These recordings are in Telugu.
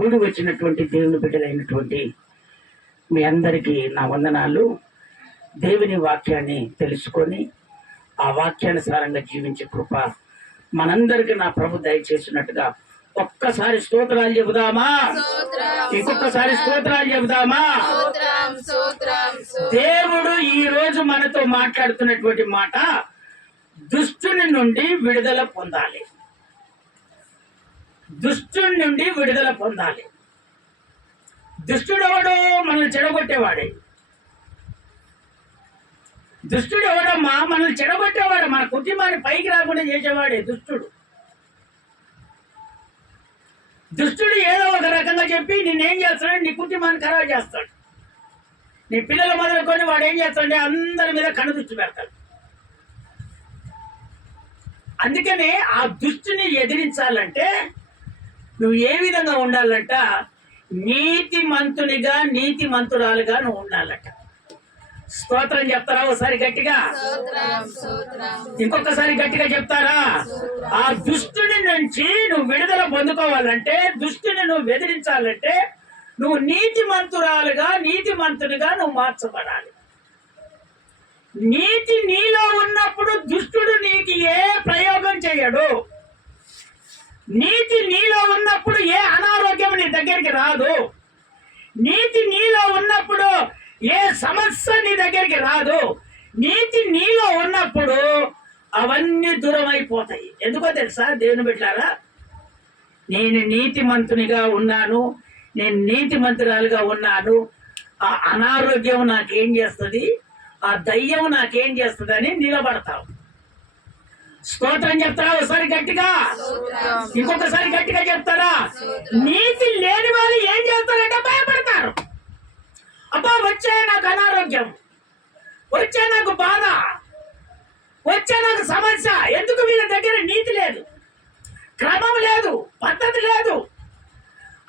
కూడి వచ్చినటువంటి దేవుని బిడ్డలైనటువంటి మీ అందరికీ నా వందనాలు. దేవుని వాక్యాన్ని తెలుసుకొని ఆ వాక్యానుసారంగా జీవించే కృప మనందరికీ నా ప్రభు దయచేసినట్టుగా ఒక్కసారి స్తోత్రాలు చెబుదామా? ఇంకొకసారి స్తోత్రాలు చెబుదామా? దేవుడు ఈ రోజు మనతో మాట్లాడుతున్నటువంటి మాట, దుష్టుని నుండి విడుదల పొందాలి. దుష్టుని నుండి విడుదల పొందాలి. దుష్టుడు ఎవడు? మనల్ని చెడగొట్టేవాడే. దుష్టుడు ఎవడమ్మా? మనల్ని చెడగొట్టేవాడు, మన కుటుంబాన్ని పైకి రాకుండా చేసేవాడే దుష్టుడు. దుష్టుడు ఏదో ఒక రకంగా చెప్పి నేనేం చేస్తాడు, నీ కుటుంబాన్ని ఖరాబు చేస్తాడు. నీ పిల్లలు మొదలుకొని వాడు ఏం చేస్తాడంటే అందరి మీద కనుదృష్టి పెడతాడు. అందుకనే ఆ దుష్టుని ఎదిరించాలంటే నువ్వు ఏ విధంగా ఉండాలంట? నీతిమంతునిగా, నీతిమంతురాలుగా నువ్వు ఉండాలట. స్తోత్రం చెప్తారా ఒకసారి గట్టిగా? ఇంకొకసారి గట్టిగా చెప్తారా? ఆ దుష్టుని నుంచి నువ్వు విడుదల పొందుకోవాలంటే, దుష్టుని నువ్వు ఎదిరించాలంటే నువ్వు నీతిమంతురాలుగా, నీతిమంతునిగా నువ్వు మార్చబడాలి. నీతి నీలో ఉన్నప్పుడు దుష్టుడు నీకు ఏ ప్రయోగం చేయడు. నీతి నీలో ఉన్నప్పుడు ఏ అనారోగ్యం నీ దగ్గరికి రాదు. నీతి నీలో ఉన్నప్పుడు ఏ సమస్య నీ దగ్గరికి రాదు. నీతి నీలో ఉన్నప్పుడు అవన్నీ దూరం అయిపోతాయి. ఎందుకో తెలుసా దేవుని బిడ్డలారా? నేను నీతిమంతునిగా ఉన్నాను, నేను నీతిమంతురాలుగా ఉన్నాను. ఆ అనారోగ్యం నాకేం చేస్తుంది, ఆ దయ్యం నాకేం చేస్తుంది అని నిలబడతావు. స్తోత్రం చెప్తారా ఒకసారి గట్టిగా? ఇంకొకసారి గట్టిగా చెప్తారా? నీతి లేని వాళ్ళు ఏం చేస్తారంటే భయపడతారు. అబ్బా వచ్చే నాకు అనారోగ్యం, వచ్చే నాకు బాధ, వచ్చే నాకు సమస్య. ఎందుకు? వీళ్ళ దగ్గర నీతి లేదు, క్రమం లేదు, పద్ధతి లేదు.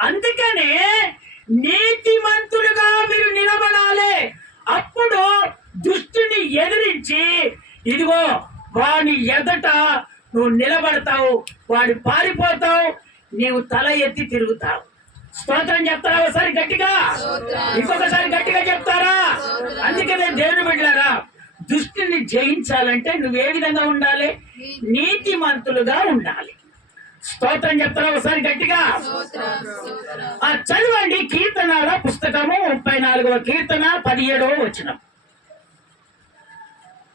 అందుకనే నీతిమంతులుగా మీరు నిలబడాలి. అప్పుడు దుష్టుని ఎదిరించి ఇదిగో వాడి ఎదుట నువ్వు నిలబడతావు, వాడి పారిపోతావు, నీవు తల ఎత్తి తిరుగుతావు. స్తోత్రం చెప్తారా ఒకసారి గట్టిగా? ఇంకొకసారి గట్టిగా చెప్తారా? అందుకనే దేవుని బిడ్డలారా, దుష్టుని జయించాలంటే నువ్వు ఏ విధంగా ఉండాలి? నీతిమంతులుగా ఉండాలి. స్తోత్రం చెప్తారా ఒకసారి గట్టిగా? చదవండి కీర్తనాల పుస్తకము 34వ కీర్తన 17వ వచనం.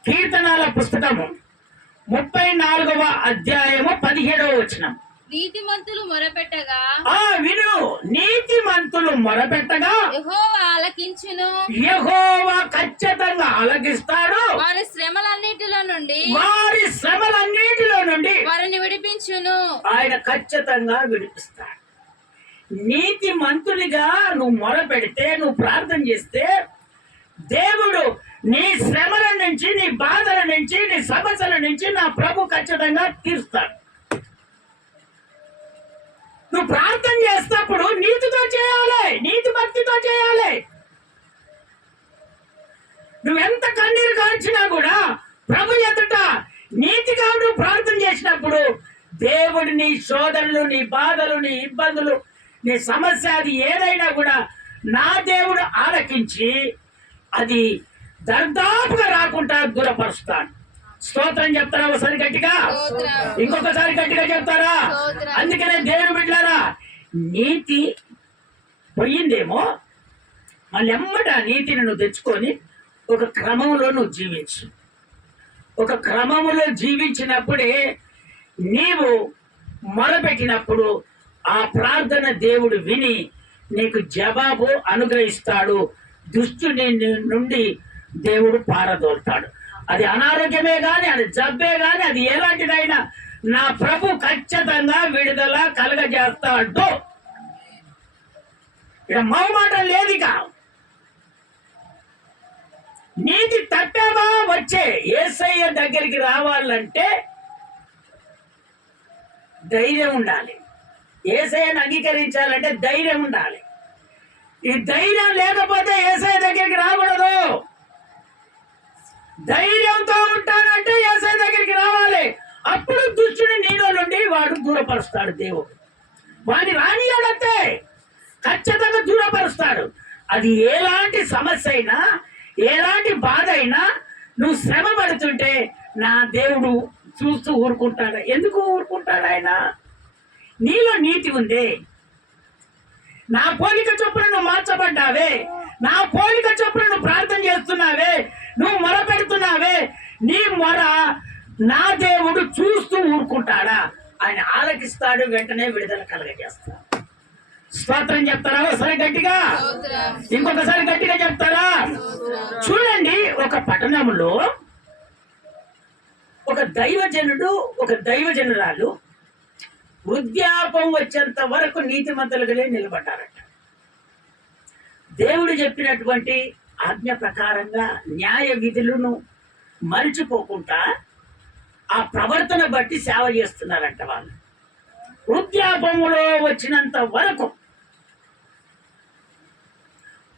కీర్తనాల పుస్తకము 34వ అధ్యాయము 17వ వచనం. నీతిమంతులు మొరపెట్టగా, విను, నీతిమంతులు మొరపెట్టగా యెహోవా ఆలకించును. యెహోవా ఖచ్చితంగా ఆలకిస్తాడు. వారి శ్రమలన్నిటిలో నుండి వారిని విడిపించును. ఆయన ఖచ్చితంగా విడిపిస్తాడు. నీతిమంతునిగా నువ్వు మొరపెడితే, నువ్వు ప్రార్థన చేస్తే దేవుడు నీ శ్రమల నుంచి, నీ బాధల నుంచి, నీ సమస్యల నుంచి నా ప్రభు ఖచ్చితంగా తీరుస్తాడు. నువ్వు ప్రార్థన చేసేటప్పుడు నీతితో చేయాలి, నీతి భక్తితో చేయాలి. నువ్వెంత కన్నీరు కాల్చినా కూడా ప్రభు ఎదుట నీతిగా నువ్వు ప్రార్థన చేసినప్పుడు దేవుడు నీ శోధనలు, నీ బాధలు, నీ ఇబ్బందులు, నీ సమస్య అది ఏదైనా కూడా నా దేవుడు ఆలకించి అది దర్దాపుగా రాకుండా దూరపరుస్తాడు. స్తోత్రం చెప్తారా ఒకసారి గట్టిగా? ఇంకొకసారి గట్టిగా చెప్తారా? అందుకనే దేవుని బిడ్డలారా, నీతి పోయిందేమో, మళ్ళీ ఎమ్మట నీతిని నువ్వు తెచ్చుకొని ఒక క్రమంలో నువ్వు జీవించు. ఒక క్రమంలో జీవించినప్పుడే నీవు మొరపెట్టినప్పుడు ఆ ప్రార్థన దేవుడు విని నీకు జవాబు అనుగ్రహిస్తాడు. దుష్టుని నుండి దేవుడు పారదోలుతాడు. అది అనారోగ్యమే కానీ, అది జబ్బే కానీ, అది ఎలాంటిదైనా నా ప్రభు ఖచ్చితంగా విడుదల కలగజేస్తాడు. ఇక మాట లేదు. ఇక నీతి తప్పావా, వచ్చే యేసయ్య దగ్గరికి రావాలంటే ధైర్యం ఉండాలి. యేసయ్యను అంగీకరించాలంటే ధైర్యం ఉండాలి. ఈ ధైర్యం లేకపోతే యేసయ్య దగ్గరికి రాకూడదు. ధైర్యంతో ఉంటానంటే యేసయ్య దగ్గరికి రావాలి. అప్పుడు దుష్టుని నీలో నుండి వాడు దూరపరుస్తాడు దేవుడు. వాడిని రానియాడంతే. చూస్తాడు. అది ఎలాంటి సమస్య అయినా, ఎలాంటి బాధ అయినా, నువ్వు శ్రమ పడుతుంటే నా దేవుడు చూస్తూ ఊరుకుంటాడు. ఎందుకు ఊరుకుంటాడు ఆయన? నీలో నీతి ఉంది. నా పోలిక చొప్పున నువ్వు మార్చబడ్డావే, నా పోలిక చొప్పున నువ్వు ప్రార్థన చేస్తున్నావే, నువ్వు మొర పెడుతున్నావే, నీ మొర నా దేవుడు చూస్తూ ఊరుకుంటాడా? ఆయన ఆలకిస్తాడు, వెంటనే విడుదల కలగజేస్తాడు. స్తోత్రం చెప్తారా? ఒకసారి గట్టిగా, ఇంకొకసారి గట్టిగా చెప్తారా? చూడండి, ఒక పట్టణంలో ఒక దైవజనుడు, ఒక దైవజనురాలు వృద్ధాపం వచ్చేంత వరకు నీతిమంతులుగానే నిలబడ్డారట. దేవుడు చెప్పినటువంటి ఆజ్ఞ ప్రకారంగా న్యాయ విధులను మరిచిపోకుండా ఆ ప్రవర్తన బట్టి సేవ చేస్తున్నారంట. వాళ్ళు వృద్ధాపంలో వచ్చినంత వరకు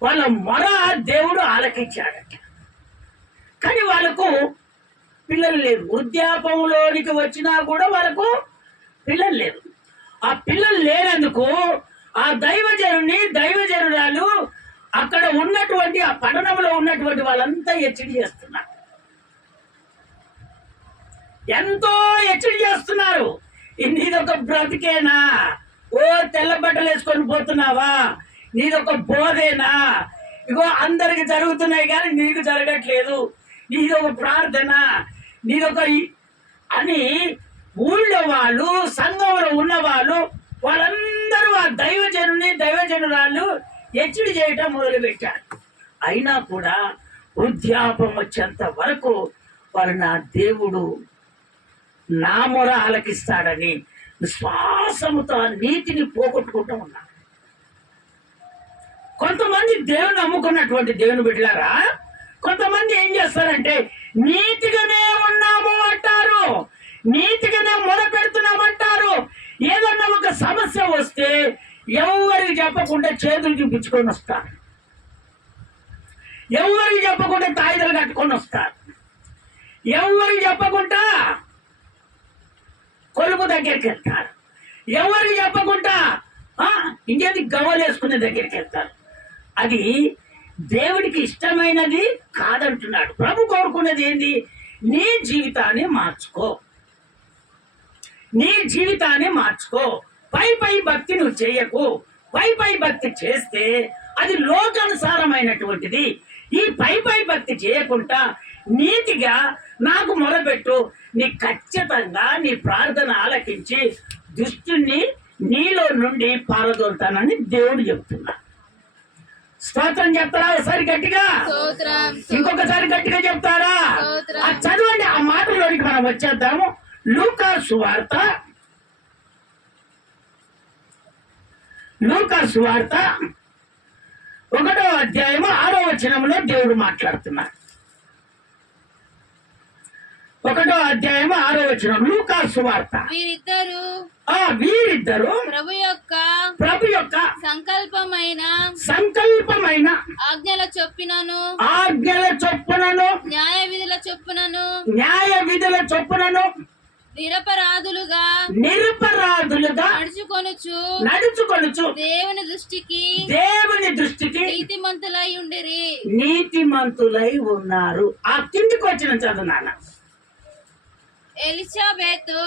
వాళ్ళ మొర దేవుడు ఆలకించాడట. కానీ వాళ్ళకు పిల్లలు లేరు. వృద్ధాపంలోనికి వచ్చినా కూడా వాళ్ళకు పిల్లలు లేరు. ఆ పిల్లలు లేనందుకు ఆ దైవజనురాలు అక్కడ ఉన్నటువంటి ఆ పట్టణంలో ఉన్నటువంటి వాళ్ళంతా హెచ్చరి చేస్తున్నారు. ఎంతో హెచ్చరి చేస్తున్నారు. నీదొక బ్రతికేనా? ఓ తెల్ల బట్టలు వేసుకొని పోతున్నావా? నీదొక బోధేనా? ఇగో అందరికి జరుగుతున్నాయి కానీ నీకు జరగట్లేదు. నీదొక ప్రార్థన, నీదొక అని ఊళ్ళో వాళ్ళు, సంఘంలో ఉన్న వాళ్ళందరూ ఆ దైవజనురాళ్ళు హెచ్చరి చేయటం మొదలుపెట్టారు. అయినా కూడా వృద్ధాపం వచ్చేంత వరకు వాళ్ళు నా దేవుడు నా మొర ఆలకిస్తాడని విశ్వాసముతో నీతిని పోగొట్టుకుంటూ ఉన్నారు. కొంతమంది దేవుని నమ్ముకున్నటువంటి దేవుని బిడ్డలారా, కొంతమంది ఏం చేస్తారంటే నీతిగానే ఉన్నాము అంటారు, నీతిగానే మొర పెడుతున్నామంటారు. ఏదన్నా ఒక సమస్య వస్తే ఎవరికి చెప్పకుండా చేతులు చూపించుకొని వస్తారు, ఎవరికి చెప్పకుండా తాయిదలు కట్టుకొని వస్తారు, ఎవరికి చెప్పకుండా కొలుపు దగ్గరికి వెళ్తారు, ఎవరికి చెప్పకుండా ఇంకేది గవ్వలు వేసుకునే దగ్గరికి వెళ్తారు. అది దేవుడికి ఇష్టమైనది కాదంటున్నాడు. ప్రభు కోరుకున్నది ఏంది? నీ జీవితాన్ని మార్చుకో, నీ జీవితాన్ని మార్చుకో. పై భక్తి నువ్వు చేయకు. పై భక్తి చేస్తే అది లోకానుసారమైనటువంటిది. ఈ పై భక్తి చేయకుండా నీతిగా నాకు మొరపెట్టు, నీ ఖచ్చితంగా నీ ప్రార్థన ఆలకించి దుష్టుని నీలో నుండి పారదోలుతానని దేవుడు చెప్తున్నా. స్తోత్రం చెప్తారా? ఒకసారి గట్టిగా, ఇంకొకసారి గట్టిగా చెప్తారా? ఆ చదవండి, ఆ మాటలోనికి మనం వచ్చేద్దాము. లూకా సువార్త 1వ అధ్యాయము 6వ వచనంలో దేవుడు మాట్లాడుతున్నాడు. 1వ అధ్యాయము 6వ వచనం లూకా సువార్త. వీరిద్దరు ప్రభు యొక్క సంకల్పమైన ఆజ్ఞల చొప్పునను న్యాయ విధుల చొప్పునను నిరపరాధులుగా నడుచుకొనుచు దేవుని దృష్టికి నీతిమంతులై ఉన్నారు. ఆ కిందికి వచ్చిన చదువు నాన్న. ఎలిజబెతు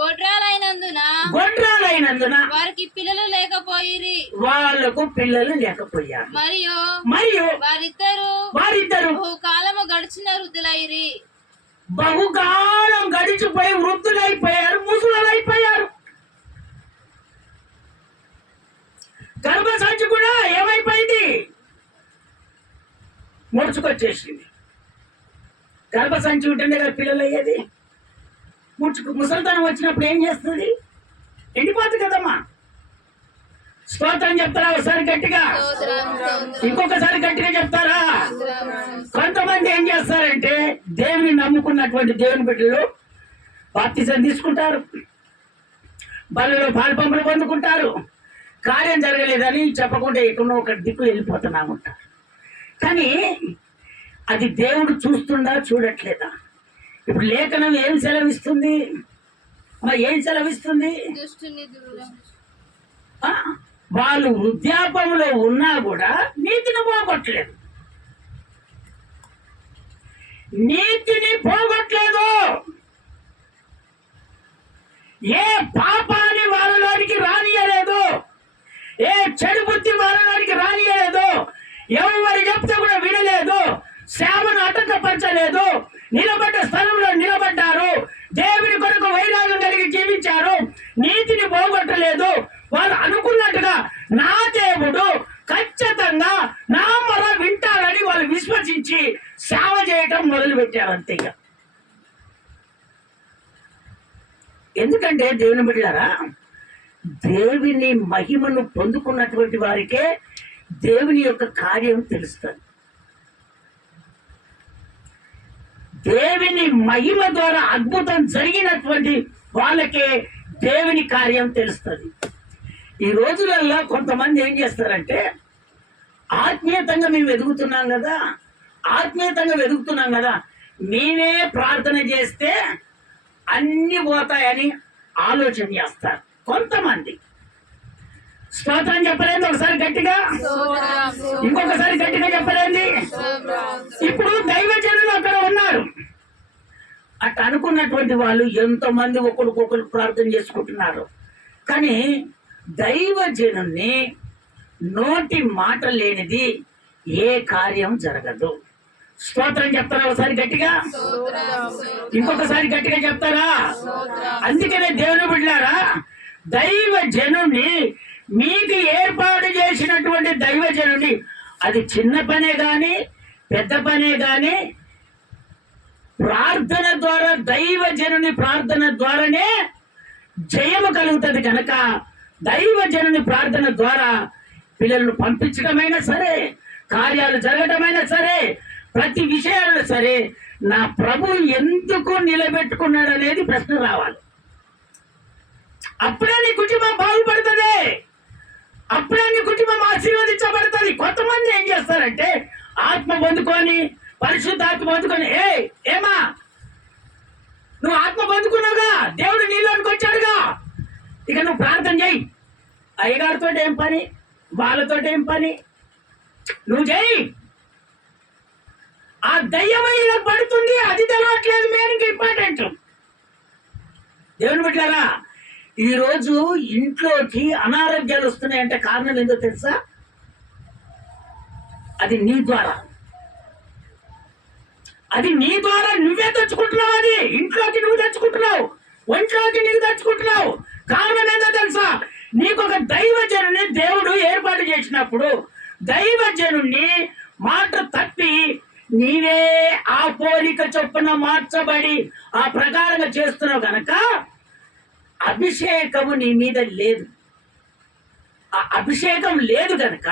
గొడ్రాలైనందున వారికి పిల్లలు లేకపోయిరి. వాళ్ళకు పిల్లలు లేకపోయారు. మరియు వారిద్దరు బహుకాలం గడిచిపోయి వృద్ధులైపోయారు, ముసలైపోయారు. గర్భసంచి కూడా ఏమైపోయింది? ముడుచుకొచ్చేసింది. గర్భసంచి ఉంటేనే కదా పిల్లలు అయ్యేది. ముసలితనం వచ్చినప్పుడు ఏం చేస్తుంది? ఎండిపోతుంది కదమ్మా. స్తోత్రం చెప్తారా? ఒకసారి గట్టిగా, ఇంకొకసారి గట్టిగా చెప్తారా? కొంతమంది ఏం చేస్తారంటే దేవుని నమ్ముకున్నటువంటి దేవుని బిడ్డలు బాప్తిజం తీసుకుంటారు, బలలో పాల్పంపులు పొందుకుంటారు, కార్యం జరగలేదని చెప్పకుండా ఎక్కడో ఒక దిక్కు వెళ్ళిపోతున్నామంటారు. కానీ అది దేవుడు చూస్తుందా చూడట్లేదా? ఇప్పుడు లేఖనం ఏం సెలవిస్తుంది? ఏం సెలవిస్తుంది? వాళ్ళు వృద్ధాపంలో ఉన్నా కూడా నీతిని పోగొట్టలేదు. నీతిని పోగొట్టలేదు. ఏ పాపాన్ని వాళ్ళలోనికి రానియలేదు, ఏ చెడు బుద్ధి వాళ్ళలోనికి రానియలేదు, ఎవరు చెప్తే కూడా వినలేదు, సేవను ఆటంకపరచలేదు, నిలబడ్డ స్థలంలో నిలబడ్డారు, దేవుని కొరకు వైరాగ్యం కలిగి జీవించారు, నీతిని పోగొట్టలేదు. వాళ్ళు అనుకున్నట్టుగా నా దేవుడు ఖచ్చితంగా నా మొర వింటారని వాళ్ళు విశ్వసించి సేవ చేయటం మొదలు పెట్టారు. అంతేగా. ఎందుకంటే దేవుని బిడ్డలారా, దేవుని మహిమను పొందుకున్నటువంటి వారికే దేవుని యొక్క కార్యం తెలుస్తుంది. దేవుని మహిమ ద్వారా అద్భుతం జరిగినటువంటి వాళ్ళకే దేవుని కార్యం తెలుస్తుంది. ఈ రోజులలో కొంతమంది ఏం చేస్తారంటే, ఆత్మీయతంగా మేము వెతుకుతున్నాం కదా, మేమే ప్రార్థన చేస్తే అన్ని పోతాయని ఆలోచన చేస్తారు కొంతమంది. స్తోత్రం చెప్పలేదు ఒకసారి గట్టిగా, ఇంకొకసారి గట్టిగా చెప్పలేదు. ఇప్పుడు దైవజనులు అక్కడ ఉన్నారు. అట్లా అనుకున్నటువంటి వాళ్ళు ఎంతో మంది ఒకరికొకరు ప్రార్థన చేసుకుంటున్నారు. కానీ దైవజనుని నోటి మాట లేనిది ఏ కార్యం జరగదు. స్తోత్రం చెప్తారా ఒకసారి గట్టిగా, ఇంకొకసారి గట్టిగా చెప్తారా? అందుకనే దేవుని బిడ్డలారా, దైవజనుని మీకు ఏర్పాటు చేసినటువంటి దైవజనుని, అది చిన్న పనే గాని పెద్ద పనే గాని, ప్రార్థన ద్వారా, దైవజనుని ప్రార్థన ద్వారానే జయము కలుగుతుంది. కనుక దైవజనుని ప్రార్థన ద్వారా పిల్లలను పంపించడమైనా సరే, కార్యాలు జరగడమైనా సరే, ప్రతి విషయాల్లో సరే నా ప్రభు ఎందుకు నిలబెట్టుకున్నాడు అనేది ప్రశ్న రావాలి. అప్పుడే నీ కుటుంబం బాగుపడుతుంది, అప్పుడే నీ కుటుంబం ఆశీర్వదించబడుతుంది. కొంతమంది ఏం చేస్తారంటే, ఆత్మ పొందుకొని, పరిశుద్ధాత్మ పొందుకొని, ఏమా నువ్వు ఆత్మ పొందుకున్నావుగా, దేవుడు నీలోనికి వచ్చాడుగా, ఇక నువ్వు ప్రార్థన చేయి. అయ్యగారితో ఏం పని, వాళ్ళతో ఏం పని, నువ్వు చేయి. ఆ దయ్యమైన పడుతుంది, అది తెలవట్లేదు. Main important. దేవుని బిడ్డలారా, ఈరోజు ఇంట్లోకి అనారోగ్యాలు వస్తున్నాయంటే కారణం ఏందో తెలుసా? అది నీ ద్వారా, అది నీ ద్వారా నువ్వే తెచ్చుకుంటున్నావు. అది ఇంట్లోకి నువ్వు తెచ్చుకుంటున్నావు, ఒంట్లోకి నువ్వు తెచ్చుకుంటున్నావు. కారణం ఏందో తెలుసా? నీకు ఒక దైవజనుని దేవుడు ఏర్పాటు చేసినప్పుడు, దైవజనుని మాట తప్పి నీవే ఆ పోలిక చొప్పున మార్చబడి ఆ ప్రకారంగా చేస్తున్నావు కనుక అభిషేకము నీ మీద లేదు. ఆ అభిషేకం లేదు కనుక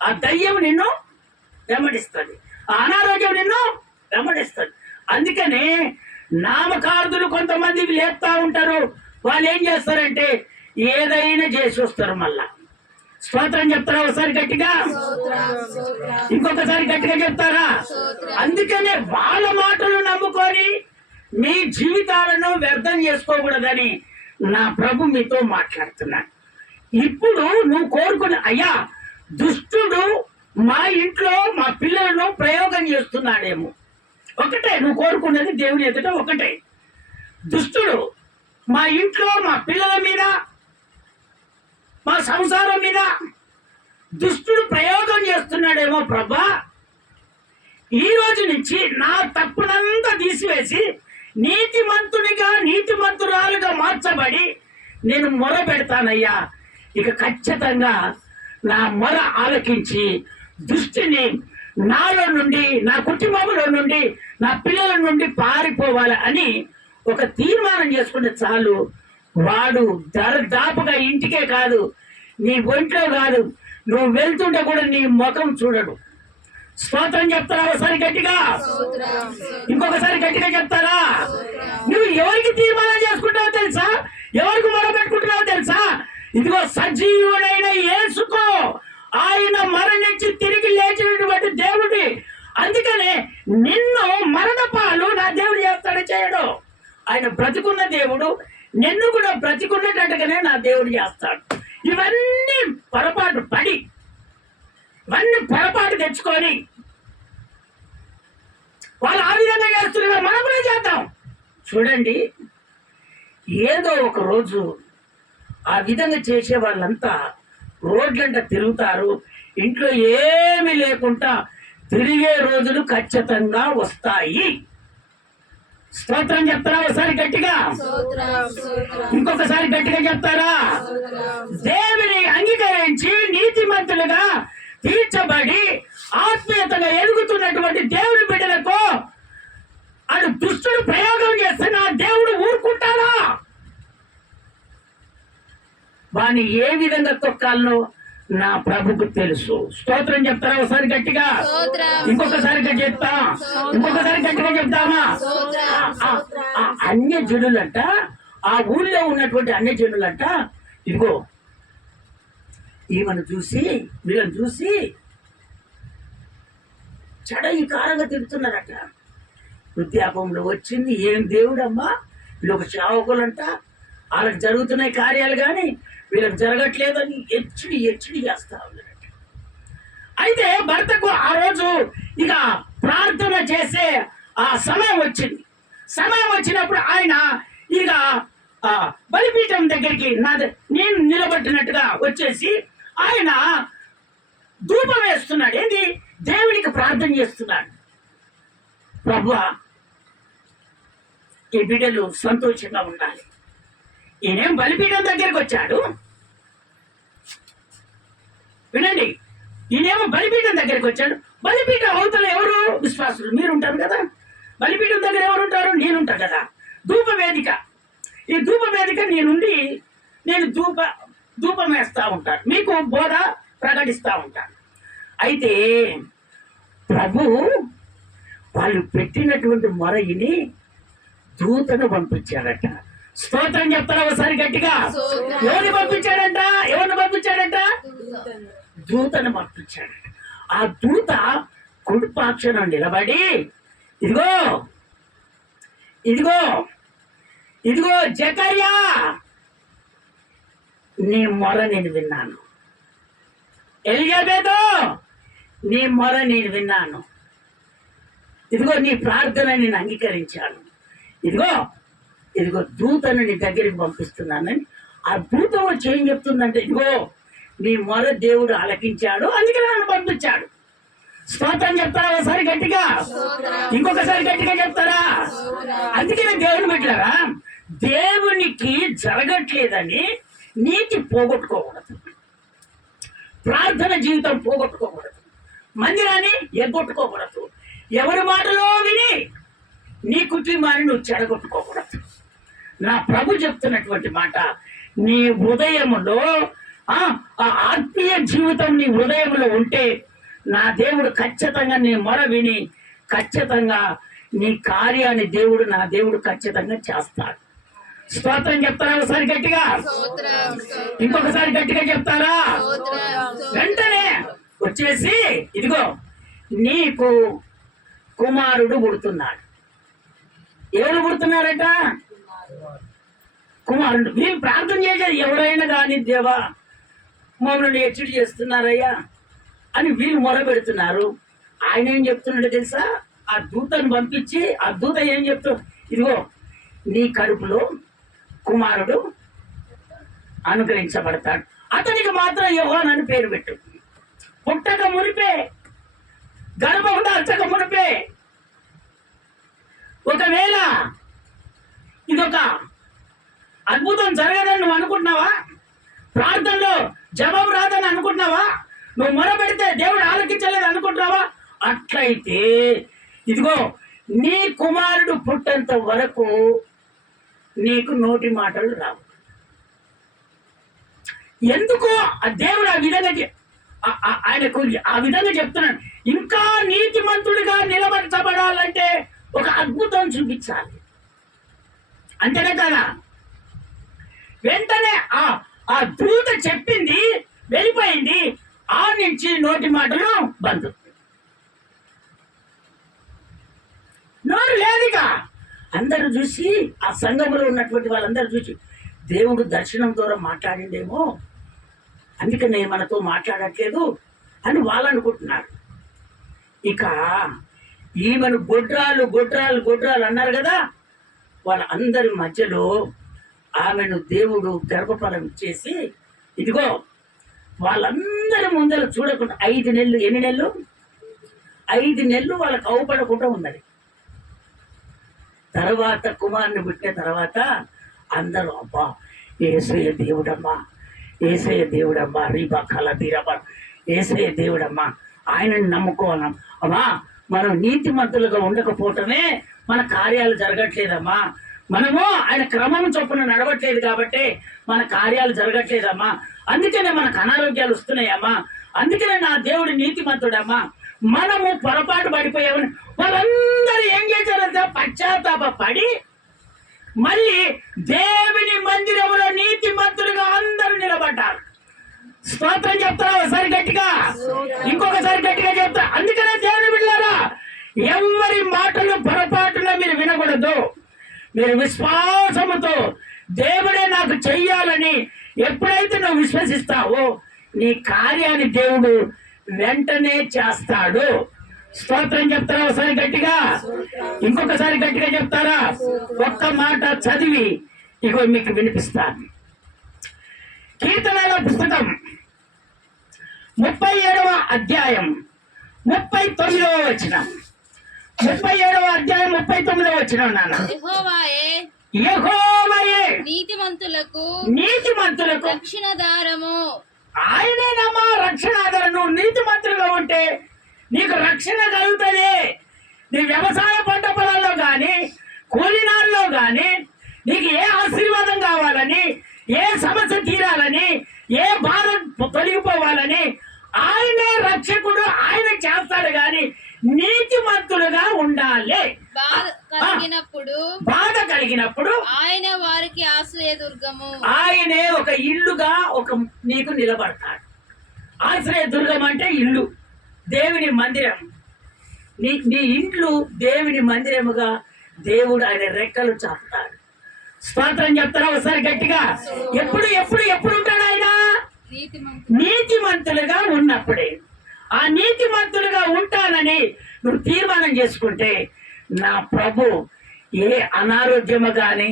ఆ దయ్యం నిన్ను వెంబడిస్తుంది, ఆ అనారోగ్యం నిన్ను వెంబడిస్తుంది. అందుకనే నామకార్థులు కొంతమంది లేపుతా ఉంటారు. వాళ్ళు ఏం చేస్తారంటే ఏదైనా చేసి వస్తారు. మళ్ళా స్తోత్రం చెప్తారా ఒకసారి గట్టిగా, ఇంకొకసారి గట్టిగా చెప్తారా? అందుకనే వాళ్ళ మాటలు నమ్ముకొని మీ జీవితాలను వ్యర్థం చేసుకోకూడదని నా ప్రభు మీతో మాట్లాడుతున్నాను. ఇప్పుడు నువ్వు కోరుకున్న, అయ్యా దుష్టుడు మా ఇంట్లో మా పిల్లలను ప్రయోగం చేస్తున్నాడేమో, ఒకటే నువ్వు కోరుకున్నది దేవుని ఎదుట ఒకటే. దుష్టుడు మా ఇంట్లో మా పిల్లల మీద, మా సంసారం మీద దుష్టుడు ప్రయోగం చేస్తున్నాడేమో ప్రభా, ఈ రోజు నుంచి నా తప్పునంతా తీసివేసి నీతిమంతునిగా, నీతిమంతురాలుగా మార్చబడి నేను మొర పెడతానయ్యా. ఇక ఖచ్చితంగా నా మొర ఆలకించి దుష్టిని నాలో నుండి, నా కుటుంబంలో నుండి, నా పిల్లల నుండి పారిపోవాలి అని ఒక తీర్మానం చేసుకుంటే చాలు. వాడు దరదాపుగా ఇంటికే కాదు, నీ ఒంట్లో కాదు, నువ్వు వెళ్తుంటే కూడా నీ ముఖం చూడడు. స్తోత్రం చెప్తారా ఒకసారి గట్టిగా, ఇంకొకసారి గట్టిగా చెప్తారా? నువ్వు ఎవరికి తీర్మానం చేసుకుంటావో తెలుసా? ఎవరికి మొరపెట్టుకుంటున్నావో తెలుసా? ఇదిగో సజీవుడైన యేసుకో, ఆయన మరణించి తిరిగి లేచినటువంటి దేవుడి. అందుకనే నిన్ను మరణపాలు నా దేవుడు చేస్తాడు, చేయడు. ఆయన బ్రతికున్న దేవుడు, నిన్ను కూడా బ్రతికున్నట్టుగానే నా దేవుడు చేస్తాడు. ఇవన్నీ పొరపాటు పడి ఇవన్నీ పొరపాటు తెచ్చుకొని వాళ్ళు ఆ విధంగా చేస్తున్నారు, మనం కూడా చేద్దాం. చూడండి, ఏదో ఒక రోజు ఆ విధంగా చేసే వాళ్ళంతా రోడ్లంట తిరుగుతారు, ఇంట్లో ఏమీ లేకుండా తిరిగే రోజులు ఖచ్చితంగా వస్తాయి. స్తోత్రం చెప్తారా ఒకసారి గట్టిగా? ఇంకొకసారి గట్టిగా చెప్తారా? దేవుని అంగీకరించి నీతిమంతులుగా తీర్చబడి ఆత్మీయతగా ఎదుగుతున్నటువంటి దేవుని బిడ్డలకు అటు దుష్టుడు ప్రయోగం చేస్తే నా దేవుడు ఊరుకుంటారా? వాని ఏ విధంగా తొక్కాలనో నా ప్రభుకు తెలుసు. స్తోత్రం చెప్తారా ఒకసారి గట్టిగా? ఇంకొకసారి చెప్తా, ఇంకొకసారి గట్టిగా చెప్తామా? అన్య జనులంట, ఆ ఊళ్ళో ఉన్నటువంటి అన్య జనులంట, ఇదిగో ఈమెను చూసి వీళ్ళని చూసి చడయికారంగా తిరుగుతున్నారట. వృద్ధాపంలో వచ్చింది, ఏం దేవుడమ్మా, వీళ్ళు ఒక సేవకులంట, వాళ్ళకి జరుగుతున్నాయి కార్యాలు కానీ వీళ్ళకి జరగట్లేదని హెచ్చడి చేస్తా ఉన్నారట. అయితే భర్తకు ఆ రోజు ఇక ప్రార్థన చేసే ఆ సమయం వచ్చింది. సమయం వచ్చినప్పుడు ఆయన ఇక బలిపీఠం దగ్గరికి నేను నిలబట్టినట్టుగా వచ్చేసి ఆయన ధూపం వేస్తున్నాడు. ఏంది? దేవునికి ప్రార్థన చేస్తున్నాడు. ప్రభువా, ఈ బిడ్డలు సంతోషంగా ఉండాలి. ఈయనేం బలిపీఠం దగ్గరికి వచ్చాడు, వినండి, ఈయనేమో బలిపీఠం దగ్గరికి వచ్చాడు. బలిపీఠం అవతల ఎవరు? విశ్వాసులు. మీరు ఉంటారు కదా. బలిపీఠం దగ్గర ఎవరు ఉంటారు? నేనుంటా కదా. ధూప వేదిక, ఈ ధూప వేదిక నేను ధూపం వేస్తా ఉంటాను, మీకు బోధ ప్రకటిస్తా ఉంటాను. అయితే ప్రభు వాళ్ళు పెట్టినటువంటి మొరయిని దూతను పంపించాడట. స్తోత్రం చెప్తారా ఒకసారి గట్టిగా? ఎవరిని పంపించాడంట? దూతను పంపించాడట. ఆ దూత కుడిపాక్షన నిలబడి ఇదిగో జకర్యా, నీ మొర నేను విన్నాను. ఎలిజబెతు, నీ మొర నేను విన్నాను. ఇదిగో నీ ప్రార్థన నేను అంగీకరించాను. ఇదిగో దూతను నీ దగ్గరికి పంపిస్తున్నానని. ఆ దూత వచ్చి ఏం చెప్తుందంటే, ఇదిగో నీ మొర దేవుడు ఆలకించాడు, అందుకే నన్ను పంపించాడు. స్తోత్రం చెప్తారా ఒకసారి గట్టిగా? ఇంకొకసారి గట్టిగా చెప్తారా? అందుకే దేవుని బిడ్డలారా, దేవునికి జరగట్లేదని నీతి పోగొట్టుకోకూడదు, ప్రార్థన జీవితం పోగొట్టుకోకూడదు, మందిరాన్ని ఎగ్గొట్టుకోకూడదు, ఎవరి మాటలో విని నీ కుటుంబాన్ని నువ్వు చెడగొట్టుకోకూడదు. నా ప్రభు చెప్తున్నటువంటి మాట, నీ హృదయములో ఆ ఆత్మీయ జీవితం నీ హృదయంలో ఉంటే నా దేవుడు ఖచ్చితంగా నీ మొర విని ఖచ్చితంగా నీ కార్యాన్ని నా దేవుడు ఖచ్చితంగా చేస్తాడు. స్తోత్రం చెప్తారా ఒకసారి గట్టిగా? ఇంకొకసారి గట్టిగా చెప్తారా? వెంటనే వచ్చేసి ఇదిగో నీకు కుమారుడు పుడుతున్నాడు. ఎవరు పుడుతున్నారట? కుమారుడు. వీళ్ళు ప్రార్థన చేసేది ఎవరైనా కానీ, దేవా మమ్మల్ని హెచ్చడి చేస్తున్నారయ్యా అని వీళ్ళు మొర పెడుతున్నారు. ఆయన ఏం చెప్తున్నాడో తెలుసా? ఆ దూతను పంపించి ఆ దూత ఏం చెప్తూ, ఇదిగో నీ కడుపులో కుమారుడు అనుగ్రహించబడతాడు, అతనికి మాత్రం యోహాను అని పేరు పెట్టు. పుట్టక మునిపే, గర్భం దాల్చక మునిపే, ఒకవేళ ఇదొక అద్భుతం జరగదని నువ్వు అనుకుంటున్నావా? ప్రార్థనలో జవాబు రాదని అనుకుంటున్నావా? నువ్వు మొర పెడితే దేవుడు ఆలకించలేదు అనుకుంటున్నావా? అట్లయితే ఇదిగో నీ కుమారుడు పుట్టేంత వరకు నీకు నోటి మాటలు రావు. ఎందుకు ఆ దేవుడు ఆ విధంగా ఆయనకు ఆ విధంగా చెప్తున్నాడు. ఇంకా నీతిమంతుడిగా నిలబడబడాలంటే ఒక అద్భుతం చూపించాలి, అంతేనే కదా? వెంటనే ఆ దూత చెప్పింది వెళ్ళిపోయింది, ఆ నుంచి నోటి మాటలు బంద్, నోరు లేదుగా. అందరూ చూసి, ఆ సంఘంలో ఉన్నటువంటి వాళ్ళందరూ చూసి, దేవుడు దర్శనం ద్వారా మాట్లాడిండేమో, అందుకనే మనతో మాట్లాడట్లేదు అని వాళ్ళు అనుకుంటున్నారు. ఇక ఈమెను గొడ్రాలు గొడ్రాలు గొడ్రాలు అన్నారు కదా, వాళ్ళందరి మధ్యలో ఆమెను దేవుడు గర్భఫలం ఇచ్చేసి, ఇదిగో వాళ్ళందరి ముందర చూడకుండా 5 నెలలు, ఎన్ని నెలలు? 5 నెలలు వాళ్ళకి అవపడకుండా ఉన్నది. తర్వాత కుమారుని పుట్టిన తర్వాత అందరూ అబ్బా ఏసయ్య దేవుడమ్మా, ఏసయ్య దేవుడమ్మా, రీబా కల బీరబా, ఏసయ్య దేవుడమ్మా, ఆయనని నమ్ముకోవాలం అమ్మా. మనం నీతిమంతులుగా ఉండకపోవటమే మన కార్యాలు జరగట్లేదమ్మా. మనము ఆయన క్రమం చొప్పున నడవట్లేదు కాబట్టి మన కార్యాలు జరగట్లేదమ్మా. అందుకనే మనకు అనారోగ్యాలు వస్తున్నాయమ్మా. అందుకనే నా దేవుడు నీతిమంతుడమ్మా. మనము పొరపాటు పడిపోయామని వాళ్ళందరూ ఏం చేశారంటే పశ్చాత్తాప పడి మళ్ళీ దేవుని మందిరంలో నీతిమంతులుగా అందరూ నిలబడ్డారు. స్తోత్రం చెప్తారా ఒకసారి గట్టిగా, ఇంకొకసారి గట్టిగా చెప్తా. అందుకనే దేవుని బిడ్డలారా, ఎవరి మాటలు పొరపాటున మీరు వినకూడదు. మీరు విశ్వాసముతో దేవుడే నాకు చెయ్యాలని ఎప్పుడైతే నువ్వు విశ్వసిస్తావో నీ కార్యాన్ని దేవుడు వెంటనే చేస్తాడు. స్తోత్రం చెప్తారా ఒకసారి గట్టిగా, ఇంకొకసారి గట్టిగా చెప్తారా? ఒక్క మాట చదివి ఇగో మీకు వినిపిస్తాను. కీర్తనల పుస్తకం 37వ అధ్యాయం 39వ వచనం. 37వ అధ్యాయం 39వ వచనం. నాన్న, యెహోవాయే నీతిమంతులకు రక్షణాధారము. ఆయనేనమ్మా రక్షణాధారము. నీతిమంతులుగా ఉంటే నీకు రక్షణ కలుగుతుంది. నీ వ్యవసాయ పంట పొలాల్లో కానీ కూలినాల్లో కానీ నీకు ఏ ఆశీర్వాదం కావాలని, ఏ సమస్య తీరాలని, ఏ బాధ తొలగిపోవాలని ఆయనే రక్షకుడు, ఆయన చేస్తాడు. కానీ నీతిమంతులుగా ఉండాలి. బాధ కలిగినప్పుడు ఆయన వారికి ఆశ్రయదుర్గము. ఆయనే ఒక ఇల్లుగా నీకు నిలబడతాడు. ఆశ్రయదుర్గం అంటే ఇల్లు, దేవుని మందిరం. నీ ఇంట్లో దేవుని మందిరముగా దేవుడు ఆయన రెక్కలు చాపుతాడు. స్తోత్రం చెప్తారా ఒకసారి గట్టిగా? ఎప్పుడు ఎప్పుడు ఎప్పుడు ఉంటాడు ఆయన? నీతిమంతులుగా ఉన్నప్పుడే. ఆ నీతిమంతులుగా ఉంటానని నువ్వు తీర్మానం చేసుకుంటే నా ప్రభు ఏ అనారోగ్యము కానీ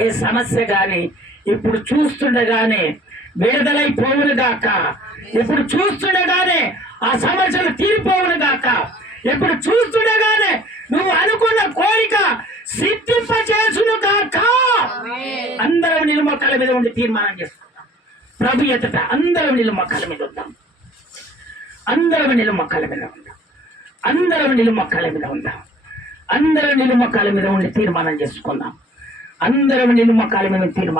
ఏ సమస్య కానీ ఇప్పుడు చూస్తుండగానే విడుదలైపోవును గాక. ఇప్పుడు చూస్తుండగానే ఆ సమస్యలు తీరిపోవును గాక. ఇప్పుడు చూస్తుండగానే నువ్వు అనుకున్న కోరిక సిద్ధింపచేసును గాక. అందరం నిలుమొక్కల మీద ఉండి తీర్మానం చేసుకుందాం. ప్రభు ఎదుట అందరం నిలుమొక్కల మీద ఉందాం. అందరం నిలుమొక్కల మీద ఉందాం. అందరం నిలుమొక్కల మీద ఉందాం. అందరం నిలుమొక్కల మీద ఉండి తీర్మానం చేసుకుందాం. అందరం నిలుమొక్కల మీద తీర్మానం